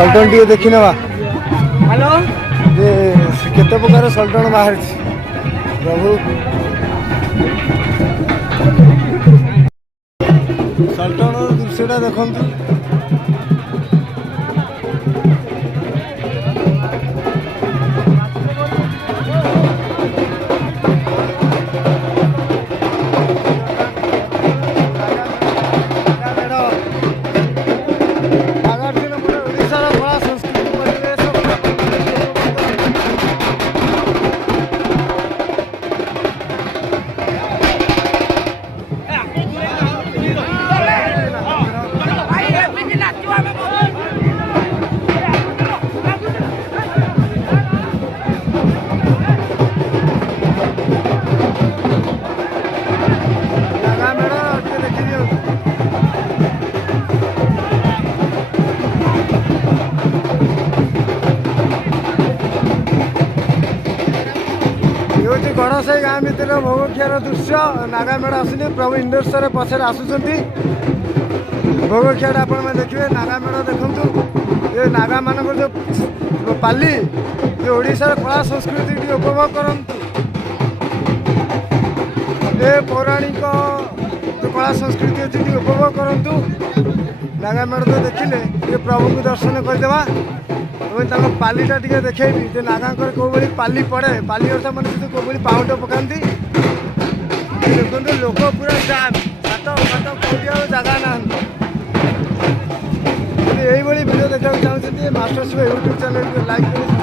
सल्टन T देखी ना hello केते प्रकार सल्टन बाहर प्रभु सल्टन दृश्यटा देखु गणसाई गाँ भितर भोगक्षार दृश्य नागा मेढ़ आसुनी प्रभु इंडेश्वर पछे आसुँच भोगक्षाटा आप देखिए नागा मेढ़ देखु ये नागा मान जो पाली जो ओडिशार कला संस्कृति उपभोग करूँ ये पौराणिक जो कला संस्कृति अच्छी उपभोग करूँ नागा मेढ़ तो देखिले ये प्रभु को दर्शन करदेवा और पालीटा टे देखी जे नागा कौ भाई पाली पड़े पाली अर्थ मैंने कौ भाई पाउट पकाती देखते लोक पूरा जाम हाथ हाथ कौटी जगह ना यही वीडियो देखा चाहते मास्टर शिव यूट्यूब चैनल को लाइक कर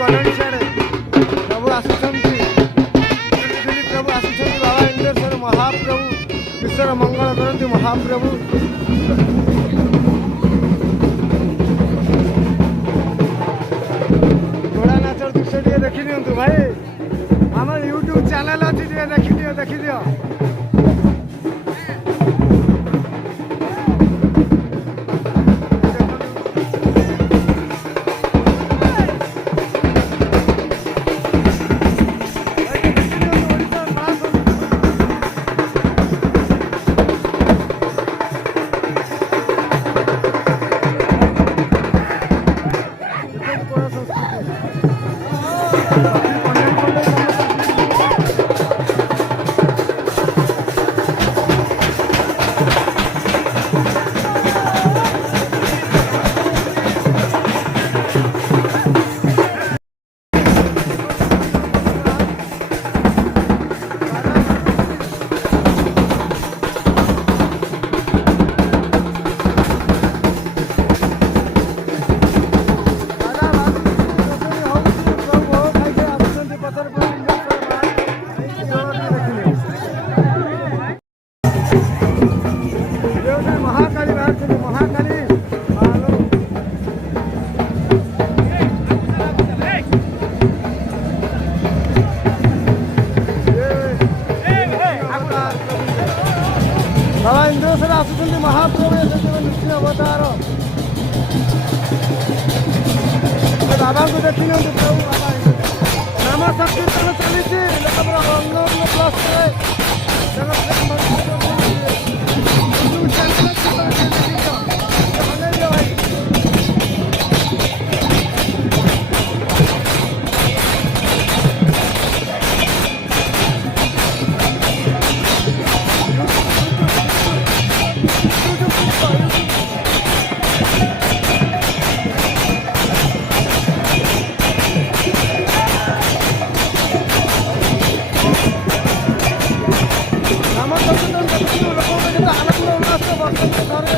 गलणी सियाड़े प्रभु आसुँच प्रभु आसुँच बाबा इंडेश्वर महाप्रभु विश्वर मंगल करती महाप्रभु घोड़ा नाचर दृश्य टे देखी दिंतु भाई आम यूट्यूब चैनल अच्छी देखी दियो बाबा इंद्रेश्वर आसुँच महाप्रभु नृसिंह अवतार बाबा को देखी प्रभु बाबा नाम संकीर्तन चली अंग प्लस लोक आनंद उल्लास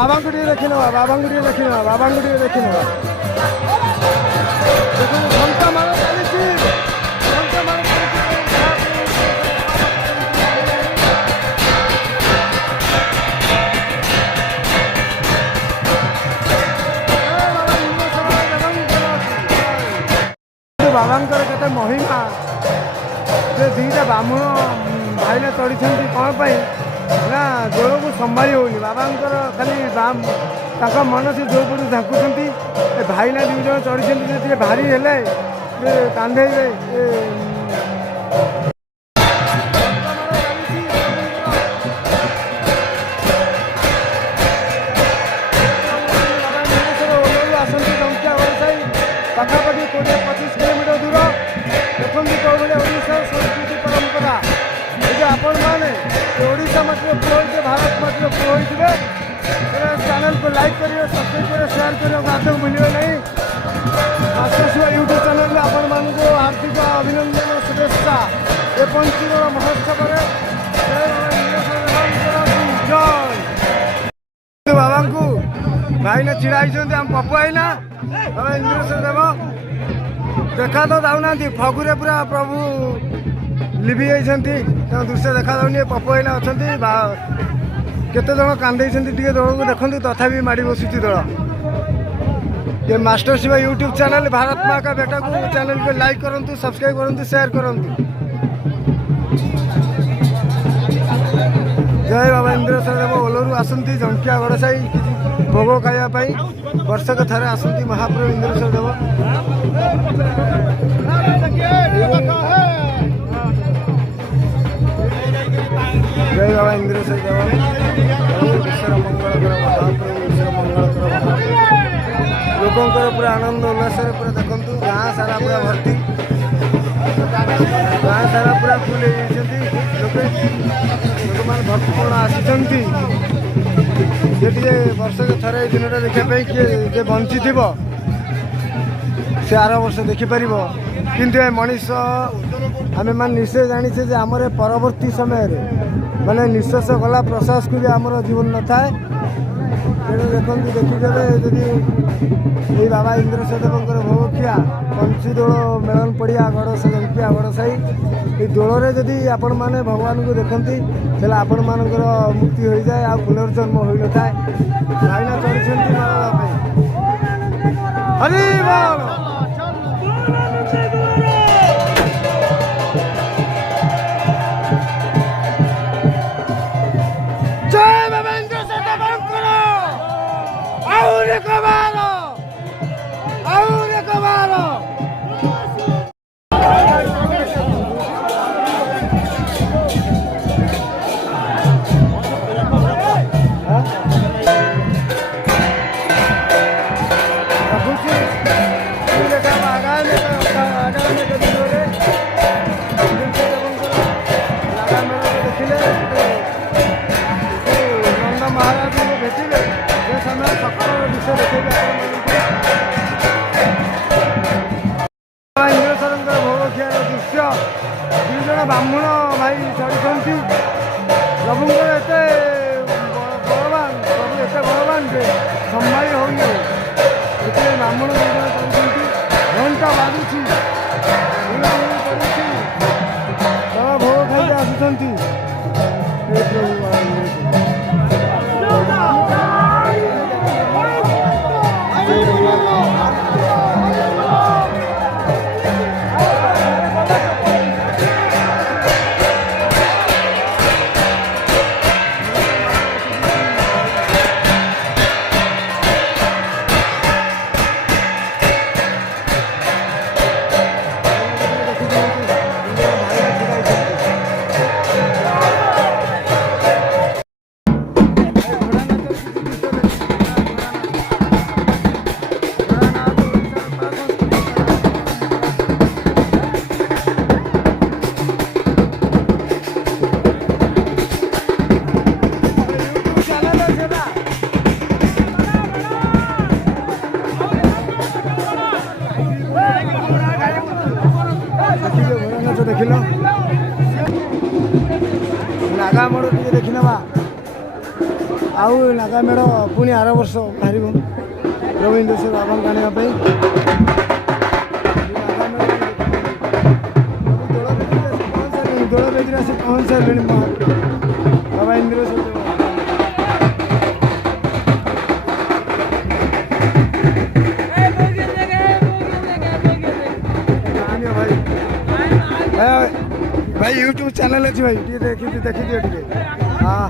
बाबा को देखी ना बाबा को देखी ना बाबा को देखी ना देखो घंटा मार चली घंटा मार बाबांकर केते महिमा जे दीटा ब्राह्मण भाईने चढ़ी कौन पाई ना दोल को संभाली होनी बाबांकर खाली मन से जो पटू झाँकुंट भाईना दुई जन चढ़ी भारी हेले कांधे पाखापाखि 20-25 किलोमीटर दूर देखते कौ भाई ओडिशा संस्कृति परंपरा ये आपण मैंने ओडिशा मात्र पुओ भारत मात्र पुओ होते चैनल को लाइक करिए सब्सक्राइब करिए शेयर करिए आदौ भूलिए नहीं मास्टर यूट्यूब चैनल में आपण मानक हार्दिक अभिनंदन शुभेच्छा ये पंचगढ़ महोत्सव जय बाबा को भाई ने छिड़ाई आम पपु आईना बाबा इंद्रेश्वर देव देखा तो जाऊना फगुरे पूरा प्रभु लिभि जाती दृश्य देखा जाऊनी पपु आईना अच्छा केते जन कांदे दल को देखते तथापि माड़ी बसुची दल ये master Shiva YouTube channel Bharat माँ का बेटा को चैनल को लाइक करूँ सब्सक्राइब करूँ शेयर करूँ जय बाबा इंद्रेश्वर देव ओलरू आसती झंकिया गड़साई भोग खावाई वर्षक थे आसती महाप्रभु इंद्रेश्वर देव जय बाबा इंद्रेश्वर देव ईश्वर मंगल कर महाप्रभु ईश्वर मंगल कर लोकंर पूरा आनंद उल्लास पूरा देखु गाँ सारा पूरा भर्ती गाँ सारा पूरा फुल लोक मैंने भक्तपूर्ण आसी वर्षक थे दिनटा देखापी किए बंची थी से आर वर्ष देखिपर किंतु ए मनीष आम मान निश्चय जाचे आमर परवर्ती समय माने निश्वास गला प्रश्वास को भी आमर जीवन न था तेणु देखते देखिदेवे जदि बाबा इंद्रेश्वर देवकर भोग खिया पंची दोल मेलन पड़िया गड़िया गड़साई ये दोल जदि आपण मैंने भगवान को देखती तेल आपण मानकर मुक्ति हो जाए आ पुनर्जन्म हो न था भाईना चढ़ी हरि बोल जय बाबा इंद्रेश्वर देवकर और एक बार महाराज को भेटिले से समय सकाल विषय देखे इंद्रेश्वर भोग खियार दृश्य दुई जन ब्राह्मण भाई चढ़ी प्रभु एत बलवान प्रभु एत बलवान जे संभाई होनी ब्राह्मण दुई जन चढ़ी घंटा बाजुची भोग खाई आसुँच देखिल नागामड़ टे देखी ना ଆଉ ନାଗା ମେଢ଼ ପୁଣି ଆର ବର୍ଷ ବାହାରିବ ପ୍ରଭୁ ଇନ୍ଦ୍ରେଶ୍ୱର ବାବାଙ୍କୁ ଆଣିବା ପାଇଁ। ଦୋଳ ବେଦୀରେ ଆସି ପହଞ୍ଚି ସାରିଲେଣି ବାବା ଇନ୍ଦ୍ରେଶ୍ୱର ଦେବ। भाई यूट्यूब चैनल अच्छी भाई देखी दियो टे हाँ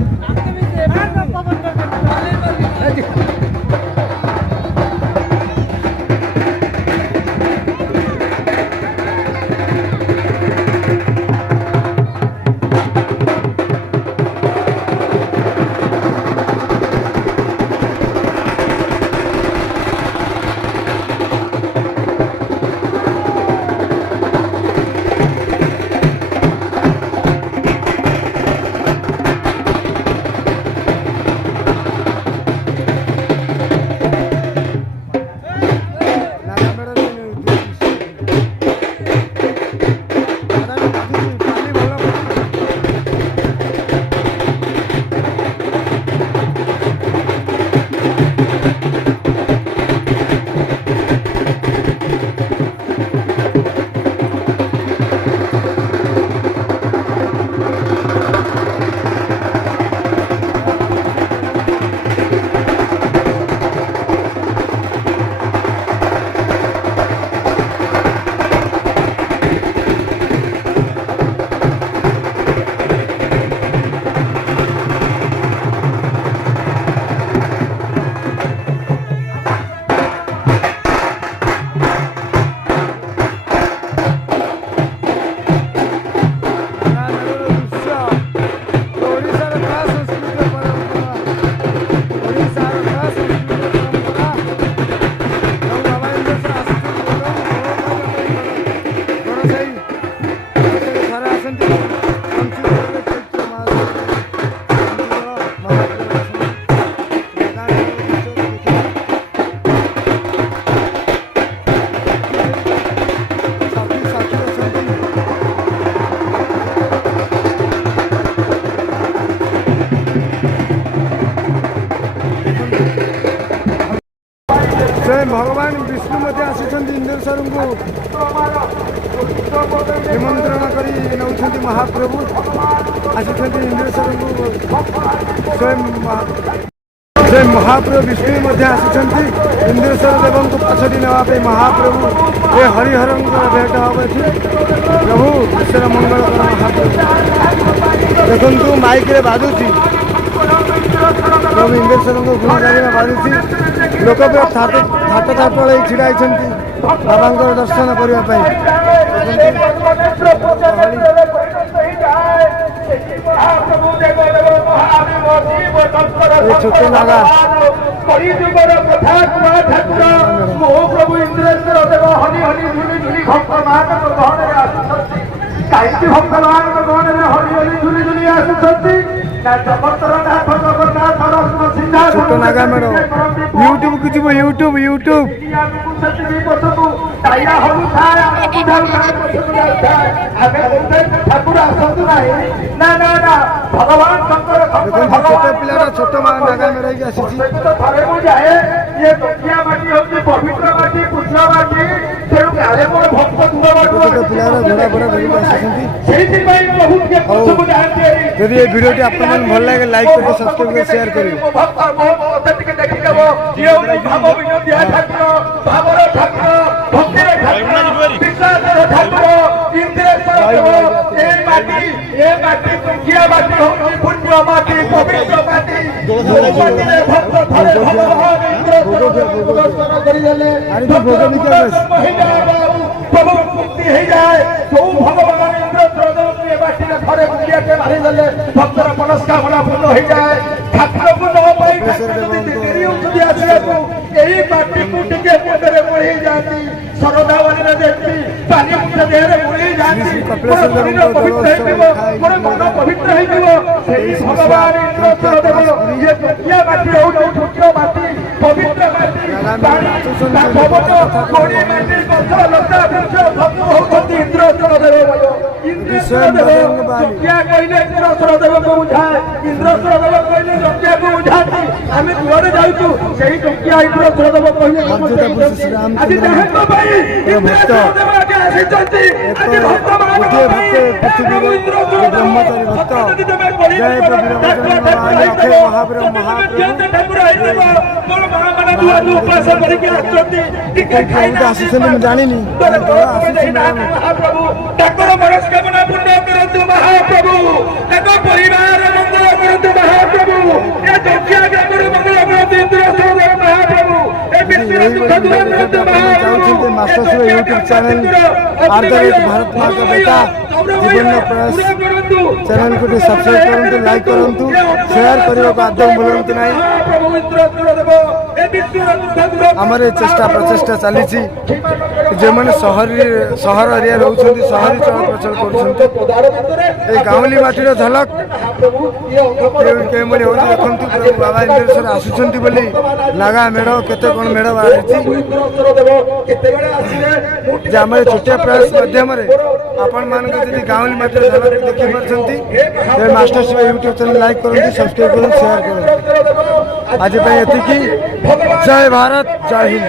भगवान विष्णु मध्य आसिंद्रेश्वर को निमंत्रण कर महाप्रभु आसिंद्रेश्वर को स्वयं महाप्रभु विष्णु मध्य आसिंद्रेश्वर देव को पछड़ी नापी महाप्रभु ये हरिहर भेट हम प्रभु ईश्वर मंगल कर महाप्रभु देखु माइक बाजुची प्रभु इंद्रेश्वर को गुणगान बाजुची लोक थाट थापड़ छिड़ा बाबा दर्शन करने छोट नागा प्रभु इंद्रेश्वर देव हनी हनी झुली झुली भक्त मान कहीं भक्त मान गहन में हनी हनी झुली झुली आसुच्च छोट नागा मेढ़ यूट्यूब को जीव यूट्यूब यूट्यूब छोट पिला छोट नागा मेढ़ पवित्र माटी कृष्ण माटी यदि ये वीडियो आपको भल लगे लाइक करके सब्सक्राइब करके शेयर करें भक्तर मनस्कामना पूर्ण हो जाए ठाकुर को न पाई यही माटी को टिके मुंडे मुड़ी जाती सरदा वाली देखती पानी मुंडे देहरे मुड़ी जाती मन पवित्र भगवान इंद्रेश्वर देव ये दुनिया माटी हो छोट माटी पवित्र माटी पवन कोड़ी माटी गछ लता वृक्ष सब होती इंद्रेश्वर देव स्वयं बजरंग बाली कहले इंद्रस्वरदेव को बुझाए इंद्रस्वरदेव कहले टोकिया को बुझाती आम जुआड़े जाऊँ से टोकिया इंद्रस्वरदेव कहले आज देहक ब्रह्मचारी भक्त जय अखिल महाप्रभु आसुन जानी महाप्रभु ताकर मनस्कामना पूर्ण करतु महाप्रभु ताको परिवार मंगल करतु महाप्रभु ए दुखिया ग्रामर मंगल करतु इंद्रस्वरदेव महाप्रभु ए विश्व दुख दूर करतु महाप्रभु master Shri YouTube channel Bharat माँ का बेटा जीवन प्रयास चैनल को सब्सक्राइब करंतु लाइक करंतु शेयर करने को आदम बोलंतु नहीं आमर चेष्टा प्रचेष्टा चली जो मैंने सहर एरिया रोचंती सहरी चल प्रचल कर गाँवली माटीर झलक केमली होती देखु बाबा इंद्रेश्वर आसुंच बोली नागा मेढ़ केते कौन मेढ़ बाहरी आम छोटिया प्रयास माध्यम आपण मान गाँवली माटीर झलक देखी party master Shiva YouTube channel like करूँ सब्सक्राइब करूँ शेयर करूँ आज ये जय भारत जय हिंद।